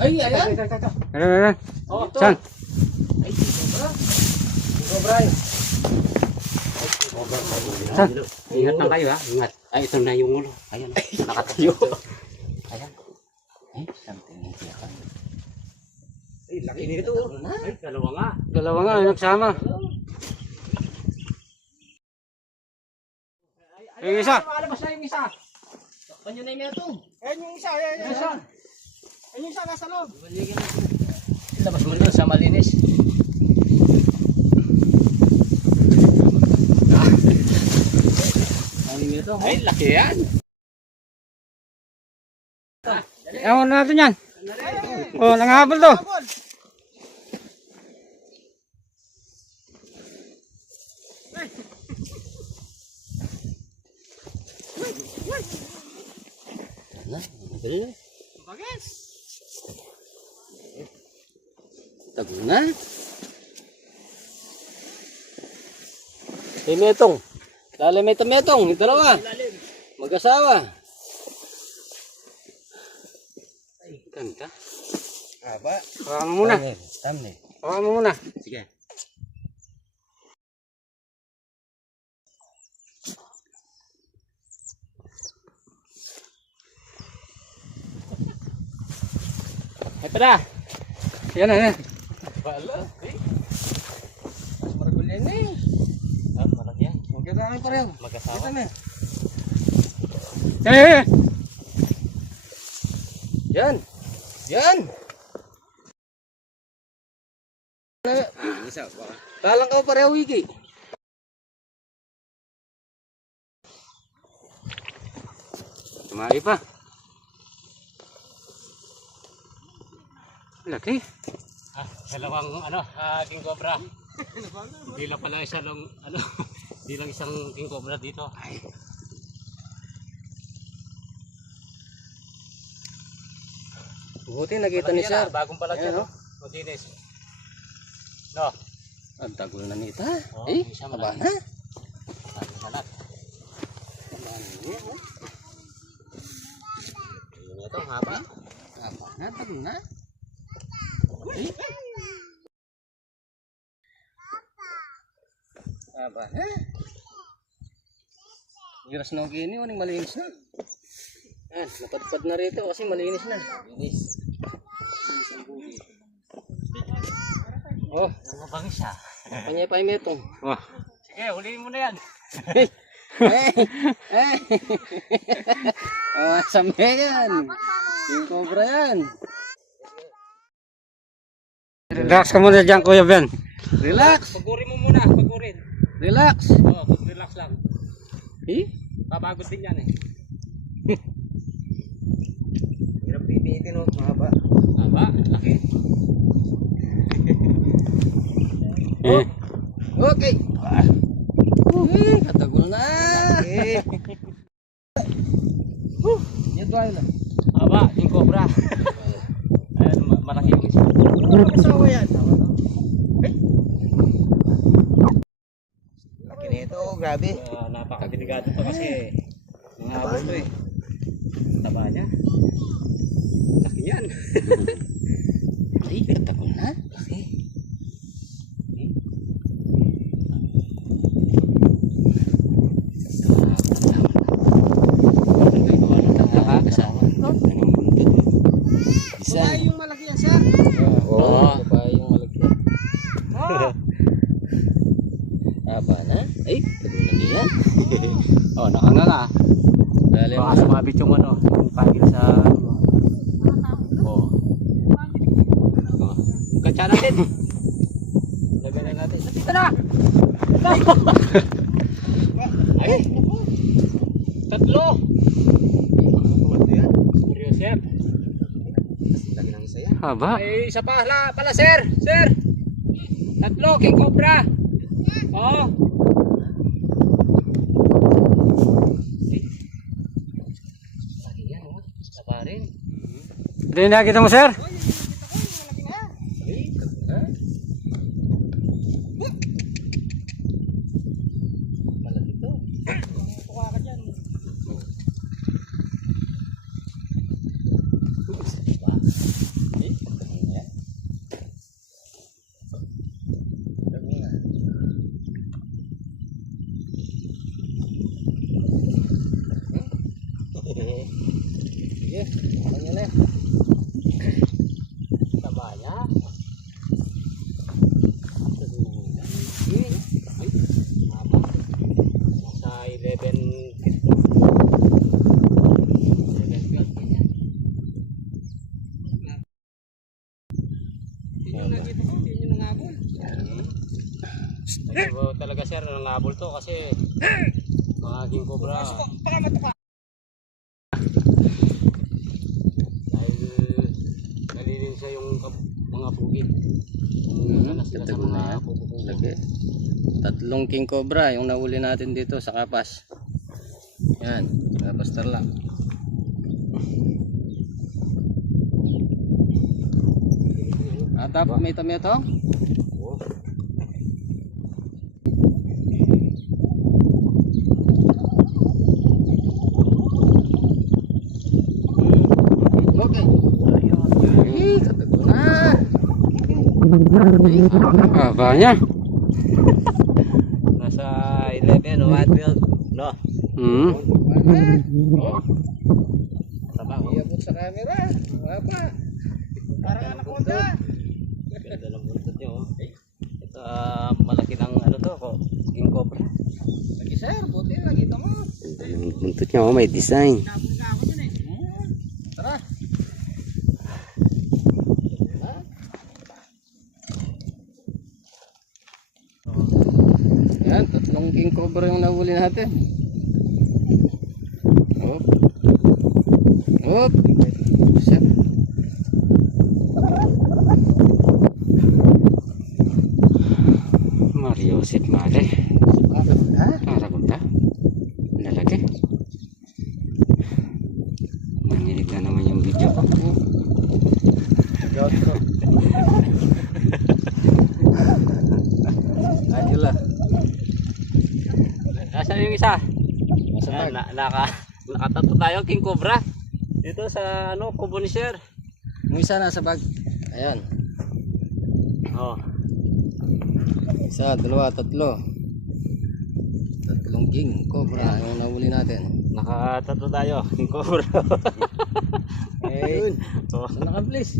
Ay, ayan. Ayan. Oh, ito. Saan? Ay, cobra. Cobra. Saan? Ingat lang kayo ha, ingat. Ay, ito na yung ulo. Ayan, nakatayo. Ayan. Ay, something nitiyakan. Ay, laki nito. Ay, dalawa nga. Dalawa nga, nagsama. Yung isa. Makalabas na yung isa. Takpan nyo na yung metong. Ayan yung isa, ayan yung isa. Ayan yung isa, nasa loob. Labas mo doon sa malinis. Ay, laki yan. Ewan natin yan. Oh, nangahabol to. Bagis. Tago na. Hey, metong. Dali metong. Yung dalawa. Mag-asawa. Ay, ganda. Haba. Hawakan mo muna. Thumbnail. Hawakan mo muna. Sige. Ay, pada. Yan. Bala. Maragol yan eh. Ah, malaki yan. Magkita kami pareho. Mag-asawa. Kita na. Eh. Yan. Yan. Isa pa. Talang ka pareho, Wiki. Tumali pa. Laki. Ah, dalawang king cobra. Hindi lang pala isa lang hindi lang isang king cobra dito. Ay. Buti nakita ni Sir. Bagong pala Ayan, dyan, no? Madinis. No. Ang tagol na nita. Oh, Eh, isa haba malaki. na. Sabi salat. Haba na niya, oh. Ayun ito, haba. Haba na, tagol na. Haba na. Giras na gini, waning malinis na. Yan, napadpad na rito kasi malinis na. Malinis. Oh, Ang mabangis siya. panyay-pay metong. Oh. Sige, huliin mo na yan. Eh! Oh, same yan. Yung cobra yan. Relax ka muna dyan, Kuya Ben. Relax. Pagurin mo muna, pagurin. Relax. Oo, relax lang. Eh? Papagod din yan eh. Hirap pipitin, oh. Mahaba. Haba, laki. Eh. Okay. Katagol na. Yan ba yun? Haba, king cobra. Ayan, malaki yung isa. Kasawa yan. Laki nito, grabe. Napakadelikado pa kasi mga abos to eh. Taba niya. Laki yan. Ay, katagol na. Laki. Isa. Yung malaki yan, sir. Oo. Babae yung malaki. Haba na. Ay, katagol na niya. Oh, nakanganga. Dali mo. Baka sumabit yung yung pagil sa Oh. Katsa natin. Lagyan na natin. Dito na. Ay. Tatlo. Seryoso yan. Laki ng isa yan. Haba. Ay, isa pala, sir. Sir. Tatlo, king cobra. Oo. Laki yan, oh. Saba rin. Hindi nakita mo, sir? Malaki to. Mali. Taba niya. Ay, haba. Nasa 11 feet. 11 feet. Ito talaga sir, nangabol to kasi mga king cobra. Dahil nalilin siya yung mga bukid. Katago na yan. Lagi. 3 king cobra yung nahuli natin dito sa Kapas. Yan, Pastor lang. Atap, may tomato? Okay. Ay, katago na. Haba niya. Nasa 11 o 12, no? Taba ko. Iabot sa camera. Wapa. Parang anak ko na. Ganda ng buntot niyo. Oh. Ito malaki ng ano to, king cobra. Lagi sir, buti nakita mo. Yung buntot niya, may design. Nabot na ako dun eh. Tara. Yan, 3 king cobra yung nahuli natin. Hop. Hop. Set. Mario Set Male. Maragunda. Lalaki. Manilig na naman yung video ko. Ayun lang. Nasaan yung isa? Nasa Ayan, bag. nakatato tayo king cobra. Dito sa ano, kubo ni sir. Yung isa nasa bag. Ayan. Oh. Isa, dalawa, 3. 3 king cobra yung nahuli natin. Nakatato tayo king cobra. Ayun. Oh. Saan naka please?